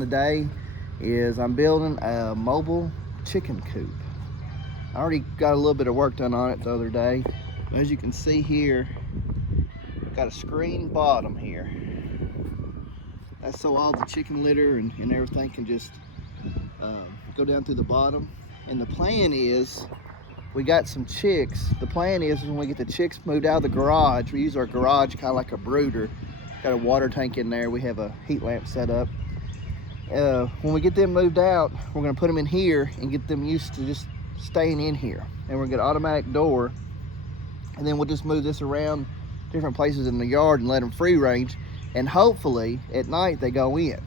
Today is I'm building a mobile chicken coop. I already got a little bit of work done on it the other day. As you can see here, got a screen bottom here. That's so all the chicken litter and everything can just go down through the bottom. And the plan is, we got some chicks. The plan is when we get the chicks moved out of the garage, we use our garage kind of like a brooder. Got a water tank in there. We have a heat lamp set up. When we get them moved out, we're going to put them in here and get them used to just staying in here. And we're going to get an automatic door, and then we'll just move this around different places in the yard and let them free range, and hopefully at night they go in.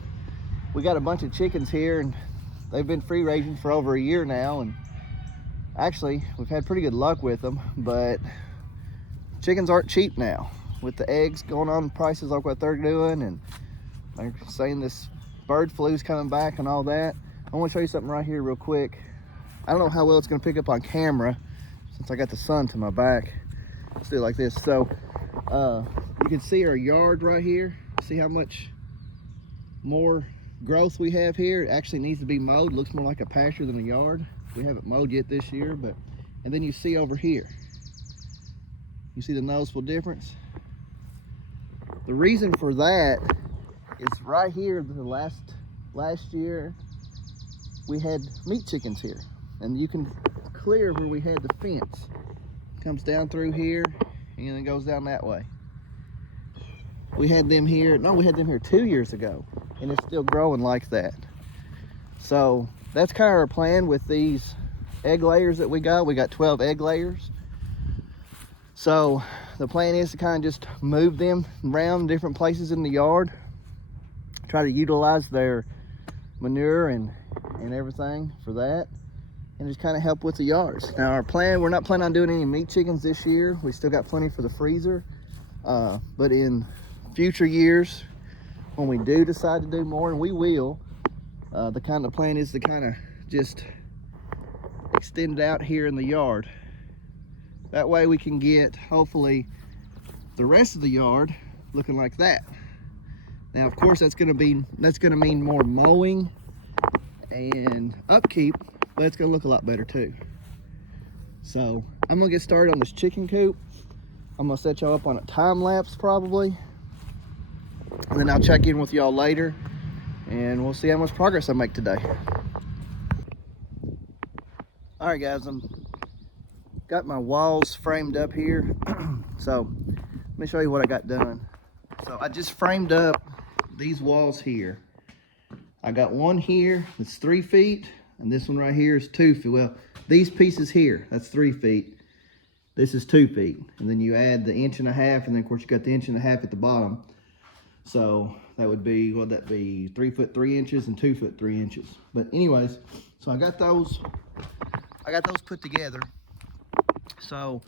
We got a bunch of chickens here and they've been free ranging for over a year now, and actually we've had pretty good luck with them, but chickens aren't cheap now with the eggs going on prices like what they're doing, and they're saying this bird flu's coming back and all that. I want to show you something right here real quick. I don't know how well it's going to pick up on camera since I got the sun to my back. Let's do it like this. So you can see our yard right here. See how much more growth we have here. It actually needs to be mowed. It looks more like a pasture than a yard. We haven't mowed yet this year, but and then you see over here, you see the noticeable difference. The reason for that, it's right here. The last year we had meat chickens here, and you can clear where we had the fence. It comes down through here and then goes down that way. We had them here, no, we had them here 2 years ago, and it's still growing like that. So that's kind of our plan with these egg layers that we got. We got 12 egg layers. So the plan is to kind of just move them around different places in the yard, try to utilize their manure and everything for that, and just kind of help with the yards. Now our plan, we're not planning on doing any meat chickens this year. We still got plenty for the freezer, but in future years when we do decide to do more, and we will, the kind of plan is to kind of just extend it out here in the yard. That way we can get hopefully the rest of the yard looking like that. Now, of course, that's gonna mean more mowing and upkeep, but it's gonna look a lot better too. So I'm gonna get started on this chicken coop. I'm gonna set y'all up on a time lapse probably, and then I'll check in with y'all later, and we'll see how much progress I make today. All right, guys, I'm got my walls framed up here. So let me show you what I got done. So I just framed up these walls here. I got one here that's 3 feet, and this one right here is 2 feet. Well, these pieces here, that's 3 feet. This is 2 feet. And then you add the 1.5 inches, and then of course you got the 1.5 inches at the bottom. So that would be, what would that be? 3 foot 3 inches and 2 foot 3 inches. But anyways, so I got those put together. So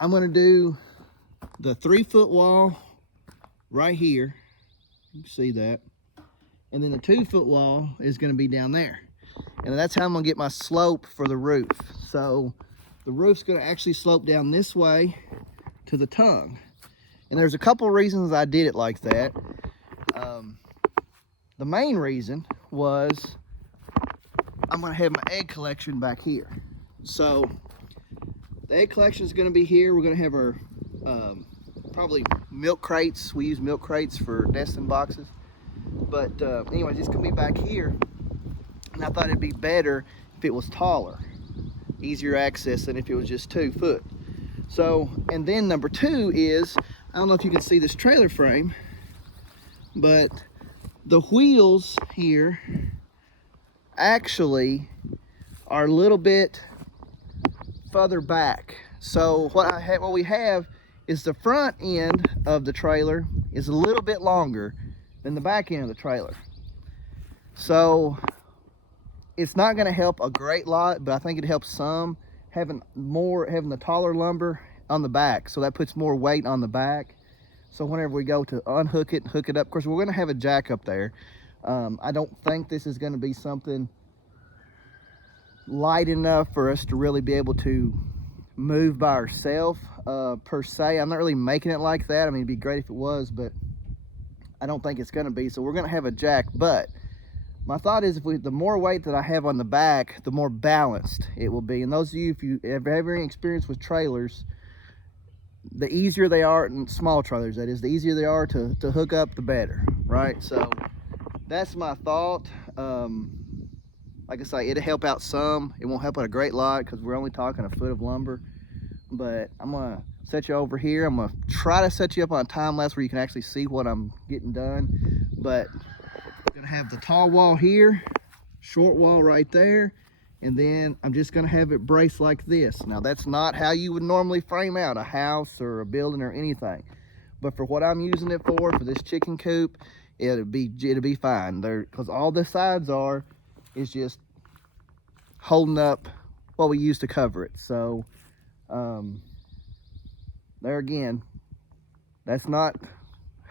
I'm gonna do the 3 foot wall right here. You can see that. And then the 2 foot wall is gonna be down there. And that's how I'm gonna get my slope for the roof. So the roof's gonna actually slope down this way to the tongue. And there's a couple reasons I did it like that. The main reason was I'm gonna have my egg collection back here. So the egg collection is gonna be here. We're gonna have our probably milk crates. We use milk crates for nesting boxes. But anyways, it's gonna be back here. And I thought it'd be better if it was taller. Easier access than if it was just 2 foot. So, and then number 2 is, I don't know if you can see this trailer frame, but the wheels here actually are a little bit further back. So what we have is the front end of the trailer is a little bit longer than the back end of the trailer. So it's not going to help a great lot, but I think it helps some having the taller lumber on the back. So that puts more weight on the back. So whenever we go to unhook it, hook it up, of course we're going to have a jack up there. I don't think this is going to be something light enough for us to really be able to move by ourselves per se. I'm not really making it like that. I mean, it'd be great if it was, but I don't think it's going to be. So we're going to have a jack, but my thought is the more weight that I have on the back, the more balanced it will be. And those of you, if you ever have any experience with trailers, the easier they are, and small trailers that is, the easier they are to hook up, the better, right? So that's my thought. Like I say, it'll help out some. It won't help out a great lot because we're only talking a foot of lumber. But I'm gonna set you over here. I'm gonna try to set you up on a time lapse where you can actually see what I'm getting done. But I'm gonna have the tall wall here, short wall right there, and then I'm just gonna have it braced like this. Now that's not how you would normally frame out a house or a building or anything, but for what I'm using it for this chicken coop, it'll be fine there, because all the sides is just holding up what we use to cover it. So there again, that's not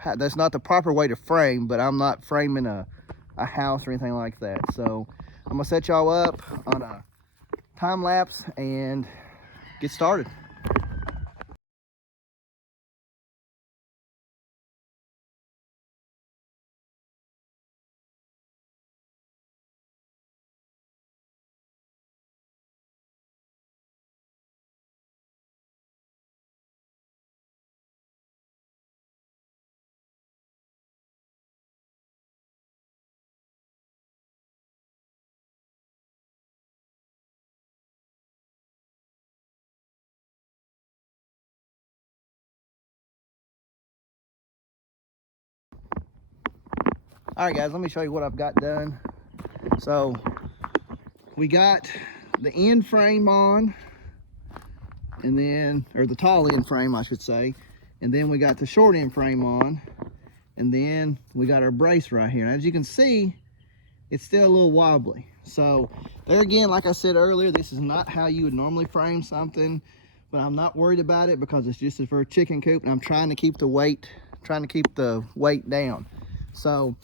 the proper way to frame, but I'm not framing a house or anything like that. So I'm gonna set y'all up on a time lapse and get started. All right, guys, let me show you what I've got done. So we got the end frame on, and then, or the tall end frame, I should say, and then we got the short end frame on, and then we got our brace right here. And as you can see, it's still a little wobbly. So there again, like I said earlier, this is not how you would normally frame something, but I'm not worried about it because it's just for a chicken coop, and I'm trying to keep the weight down. So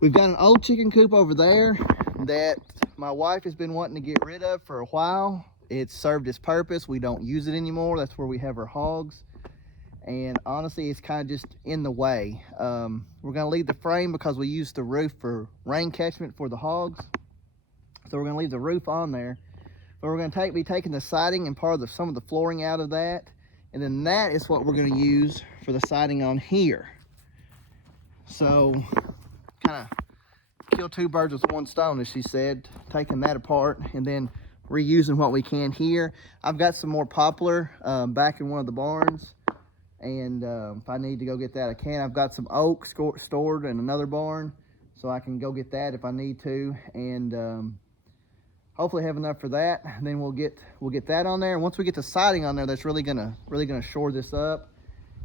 we've got an old chicken coop over there that my wife has been wanting to get rid of for a while. It's served its purpose. We don't use it anymore. That's where we have our hogs. And honestly, it's kind of just in the way. We're gonna leave the frame because we use the roof for rain catchment for the hogs. So we're gonna leave the roof on there. But we're gonna be taking the siding and part of some of the flooring out of that. And then that is what we're gonna use for the siding on here. So kind of kill two birds with one stone, as she said, taking that apart and then reusing what we can here. I've got some more poplar back in one of the barns, and if I need to go get that, I can. I've got some oak stored in another barn, so I can go get that if I need to, and hopefully have enough for that. And then we'll get that on there, and once we get the siding on there, that's really gonna shore this up.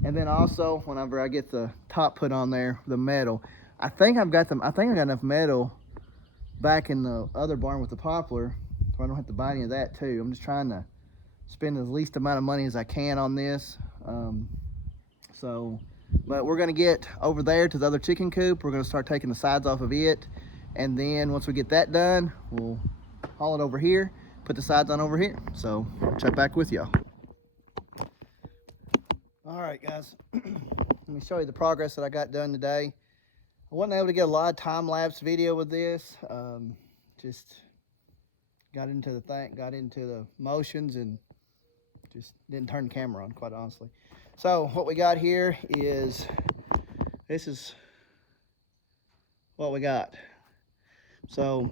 And then also, whenever I get the top put on there, the metal, I think I got enough metal back in the other barn with the poplar, so I don't have to buy any of that too. I'm just trying to spend the least amount of money as I can on this. But we're gonna get over there to the other chicken coop. We're gonna start taking the sides off of it, and then once we get that done, we'll haul it over here, put the sides on over here. So I'll check back with y'all. All right, guys, let me show you the progress that I got done today. I wasn't able to get a lot of time-lapse video with this. Just got into the motions and just didn't turn the camera on, quite honestly. So what we got here is, this is what we got. So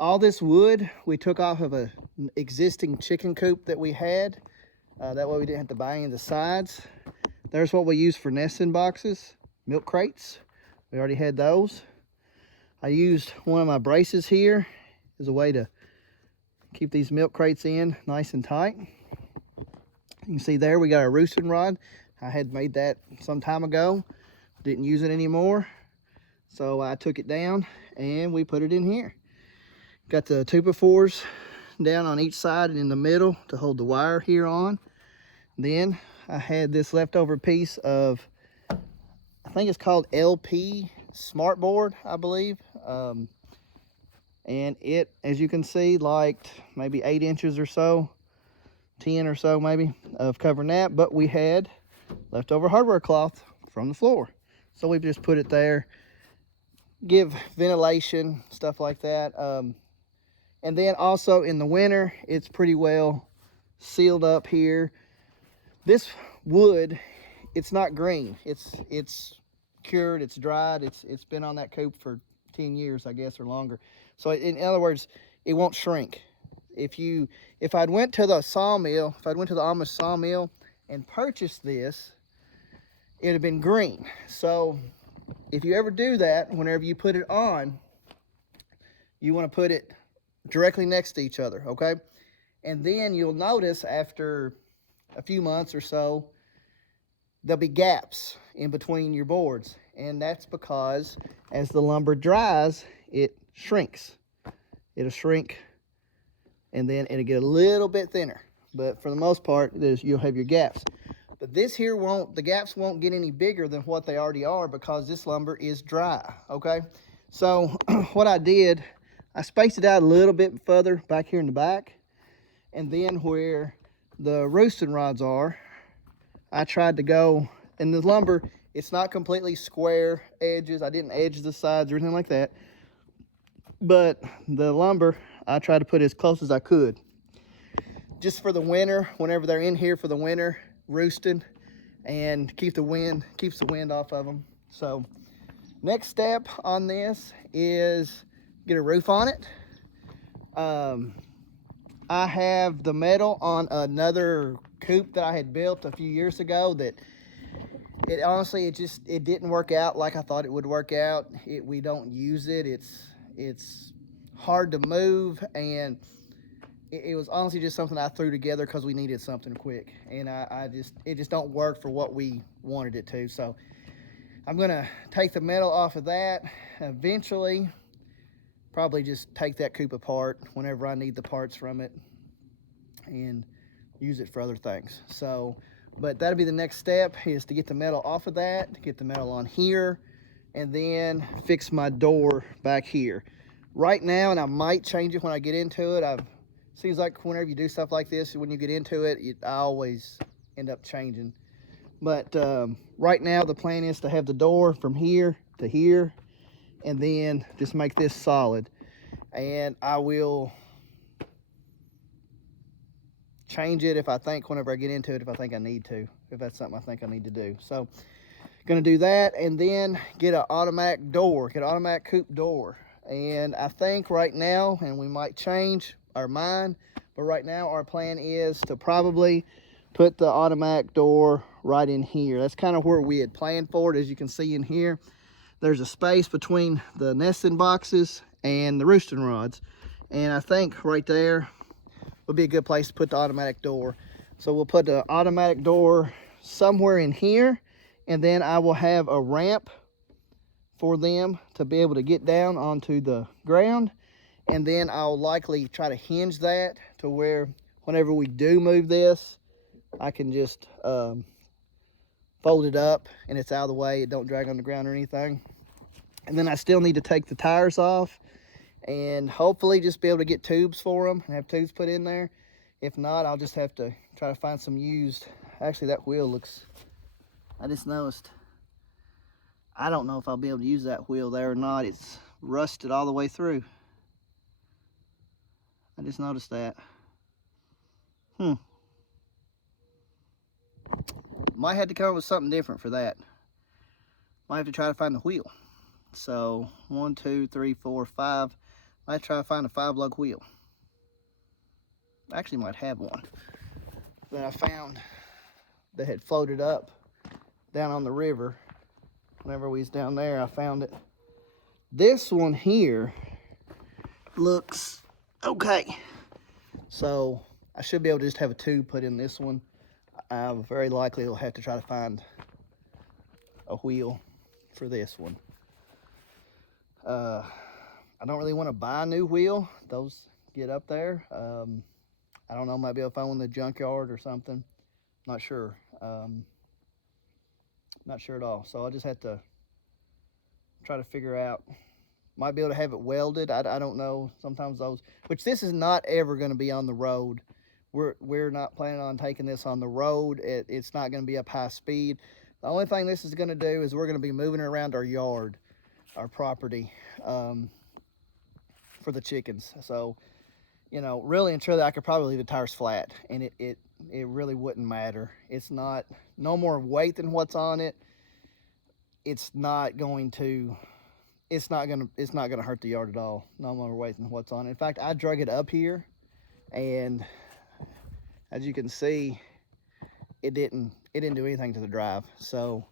all this wood we took off of an existing chicken coop that we had. That way we didn't have to buy any of the sides. There's what we use for nesting boxes, milk crates. We already had those. I used one of my braces here as a way to keep these milk crates in nice and tight. You can see there we got our roosting rod. I had made that some time ago. Didn't use it anymore. So I took it down and we put it in here. Got the 2x4s down on each side and in the middle to hold the wire here on. Then I had this leftover piece of, I think it's called LP Smartboard, I believe. And it, as you can see, like maybe 8 inches or so, 10 or so maybe, of covering that. But we had leftover hardware cloth from the floor. So we just put it there, give ventilation, stuff like that. And then also in the winter, it's pretty well sealed up here. This wood, it's not green. It's cured, it's dried, it's been on that coop for 10 years, I guess, or longer. So in other words, it won't shrink. If I'd went to the sawmill, if I'd went to the Amish sawmill and purchased this, it'd have been green. So if you ever do that, whenever you put it on, you want to put it directly next to each other, okay? And then you'll notice after a few months or so, there'll be gaps in between your boards. And that's because as the lumber dries, it shrinks. It'll shrink and then it'll get a little bit thinner. But for the most part, you'll have your gaps. But this here the gaps won't get any bigger than what they already are because this lumber is dry, okay? So what I did, I spaced it out a little bit further back here in the back. And then where the roosting rods are, I tried to go, and the lumber, it's not completely square edges. I didn't edge the sides or anything like that. But the lumber, I tried to put as close as I could. Just for the winter, whenever they're in here for the winter, roosting, and keeps the wind off of them. So next step on this is get a roof on it. I have the metal on another coop that I had built a few years ago that it honestly, it didn't work out like I thought it would work out. We don't use it. It's hard to move, and it was honestly just something I threw together because we needed something quick, and it just don't work for what we wanted it to. So I'm gonna take the metal off of that. Eventually, probably just take that coop apart whenever I need the parts from it and use it for other things. So, but that'll be the next step, is to get the metal off of that, to get the metal on here, and then fix my door back here. Right now, and I might change it when I get into it, seems like whenever you do stuff like this, when you get into it, I always end up changing. But right now, the plan is to have the door from here to here, and then just make this solid. And I will change it whenever I get into it, if I think I need to, if that's something I think I need to do. So gonna do that, and then get an automatic coop door. And I think right now, and we might change our mind, but right now our plan is to probably put the automatic door right in here. That's kind of where we had planned for it. As you can see in here, there's a space between the nesting boxes and the roosting rods. And I think right there would be a good place to put the automatic door. So we'll put the automatic door somewhere in here, and then I will have a ramp for them to be able to get down onto the ground. And then I'll likely try to hinge that to where whenever we do move this, I can just fold it up and it's out of the way. It don't drag on the ground or anything. And then I still need to take the tires off and hopefully just be able to get tubes for them and have tubes put in there. If not, I'll just have to try to find some used. Actually, that wheel looks, I just noticed, I don't know if I'll be able to use that wheel there or not. It's rusted all the way through. I just noticed that. Might have to come up with something different for that. Might have to try to find the wheel. So 1, 2, 3, 4, 5. Might try to find a 5-lug wheel. I actually might have one that I found that had floated up down on the river. Whenever we was down there, I found it. This one here looks okay. So I should be able to just have a tube put in this one. I very likely will have to try to find a wheel for this one. I don't really want to buy a new wheel. Those get up there. I don't know, might be able to find one in the junkyard or something. Not sure. Not sure at all. So I'll just have to try to figure out. Might be able to have it welded. I don't know. Sometimes those, which this is not ever going to be on the road. We're not planning on taking this on the road. It's not going to be up high speed. The only thing this is going to do is we're going to be moving it around our yard. our property for the chickens. So, you know, really and truly, I could probably leave the tires flat, and it really wouldn't matter. It's not no more weight than what's on it. It's not going to hurt the yard at all. No more weight than what's on it. In fact, I drug it up here, and as you can see, it didn't do anything to the drive. So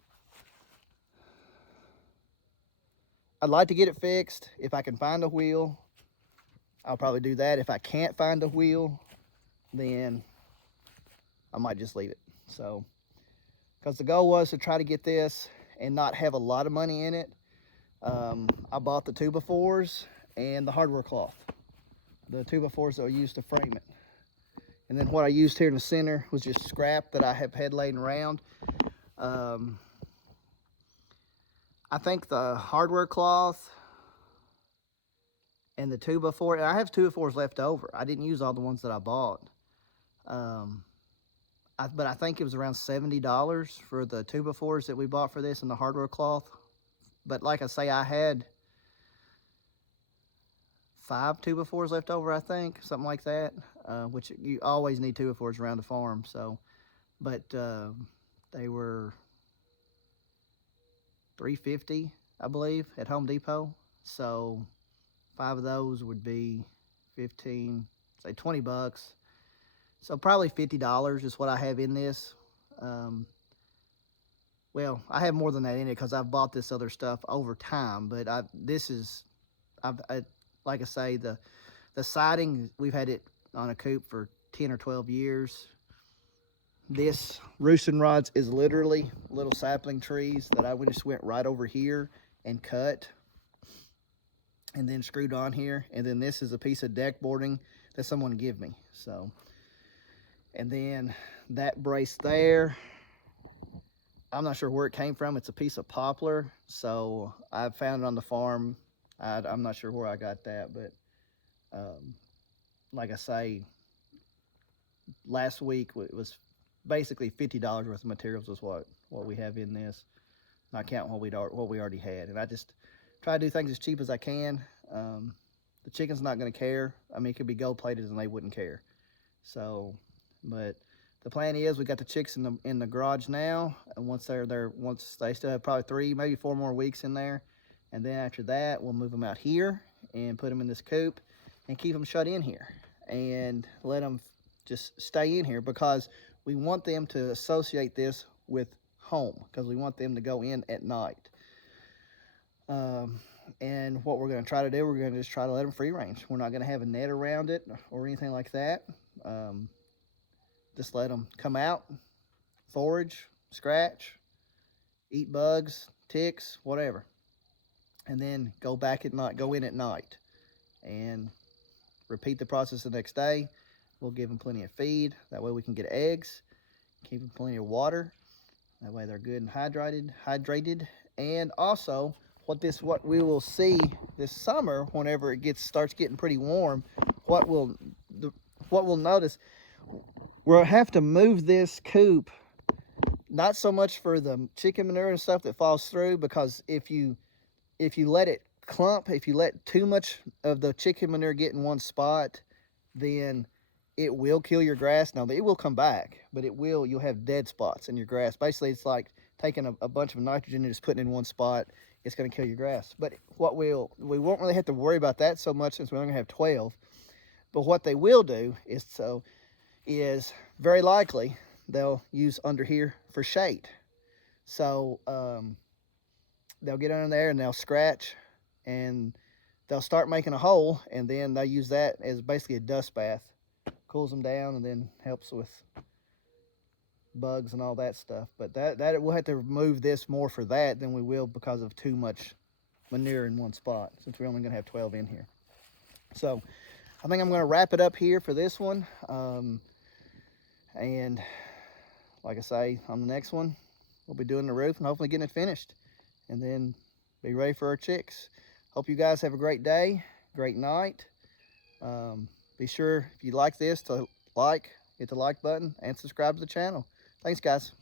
I'd like to get it fixed. If I can find a wheel, I'll probably do that. If I can't find a wheel, then I might just leave it. So, because the goal was to try to get this and not have a lot of money in it. I bought the 2x4s and the hardware cloth. The 2x4s that I used to frame it. And then what I used here in the center was just scrap that I have had laying around. I think the hardware cloth and the 2x4, and I have 2x4s left over. I didn't use all the ones that I bought. But I think it was around $70 for the 2x4s that we bought for this and the hardware cloth. But like I say, I had 5 2x4s left over, I think, something like that. Which you always need 2x4s around the farm. So, but they were $3.50, I believe, at Home Depot. So 5 of those would be 15, say 20 bucks. So probably $50 is what I have in this. Well, I have more than that in it because I've bought this other stuff over time. But like I say, the siding, we've had it on a coop for 10 or 12 years. This roosting rods is literally little sapling trees that I just went right over here and cut and then screwed on here. And then this is a piece of deck boarding that someone gave me. So, and then that brace there, I'm not sure where it came from. It's a piece of poplar. So I found it on the farm. I'm not sure where I got that, but like I say, last week it was basically $50 worth of materials is what we have in this, not counting what we already had. And I just try to do things as cheap as I can. The chicken's not going to care. I mean, it could be gold plated and they wouldn't care. So, but the plan is we got the chicks in the garage now, and once they still have probably 3, maybe 4 more weeks in there, and then after that we'll move them out here and put them in this coop and keep them shut in here and let them just stay in here, because we want them to associate this with home, because we want them to go in at night. And what we're going to try to do, we're going to just try to let them free range. We're not going to have a net around it or anything like that. Just let them come out, forage, scratch, eat bugs, ticks, whatever, and then go back at night, go in at night, and repeat the process the next day. We'll give them plenty of feed. That way we can get eggs, keep them plenty of water. That way they're good and hydrated. And also, what we will see this summer, whenever it starts getting pretty warm, what we'll notice, we'll have to move this coop, not so much for the chicken manure and stuff that falls through, because if you let it clump, if you let too much of the chicken manure get in one spot, then it will kill your grass. Now, it will come back, but you'll have dead spots in your grass. Basically, it's like taking a bunch of nitrogen and just putting it in one spot. It's going to kill your grass. But we won't really have to worry about that so much, since we're only going to have 12. But what they will do is very likely they'll use under here for shade. So they'll get under there and they'll scratch, and they'll start making a hole, and then they'll use that as basically a dust bath. Cools them down and then helps with bugs and all that stuff. But that we'll have to remove this more for that than we will because of too much manure in one spot, since we're only going to have 12 in here. So I think I'm going to wrap it up here for this one. And like I say, on the next one, we'll be doing the roof and hopefully getting it finished, and then be ready for our chicks. Hope you guys have a great day, great night. Be sure, if you like this, to hit the like button and subscribe to the channel. Thanks, guys.